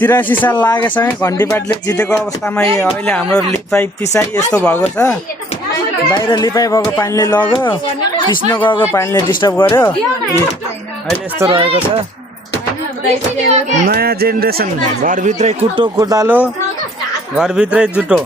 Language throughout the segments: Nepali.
83 साल लागेसँगै घन्टीपाटले जितेको अवस्थामा अहिले हाम्रो लिपाई पिसाई यस्तो भएको छ। बाहिर लिपाई भएको पानीले लग्यो, पिस्न गएको पानीले डिस्टर्ब गर्यो, अहिले यस्तो रहेको छ। नयाँ जेनेरेसन घरभित्रै कुटो कुदालो, घरभित्रै जुटो।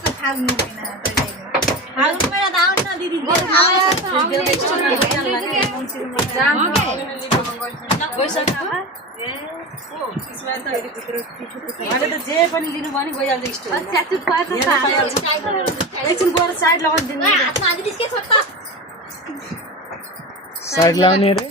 साइड लाउने रे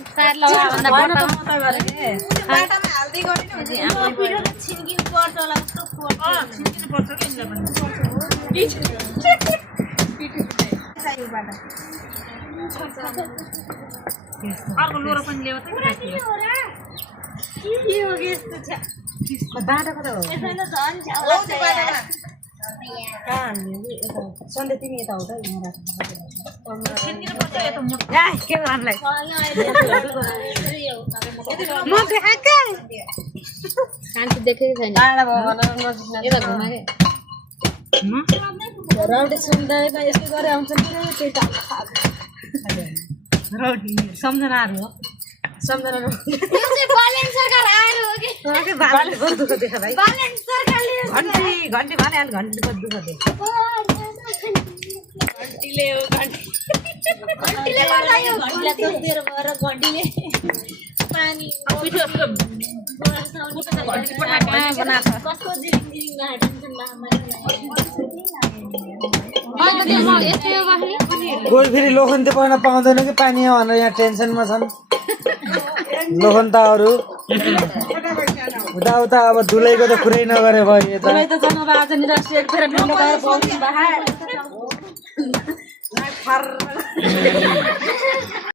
सम्झनाहरु हो सम्झना बालेन सरकार आएर हो के बालेन दुख देखा भाइ बालेन सरकारले घन्टी घन्टी भने हाल घन्टीको दुख दे घन्टीले हो घन्टीले गर्दा यो घन्टीले दुख दिएर भएर घन्टीले पानी पिठो घन्टी पठाएको बनाछ कसको जिरिङ जिरिङमा टेन्सन कोही फेरि लोखन त पाउन पाउँदैन कि पानी भनेर यहाँ टेन्सनमा छन् लोखन्ताहरू उता अब दुलैको त कुरै नगरे भयो त आज निराश्रित फेरि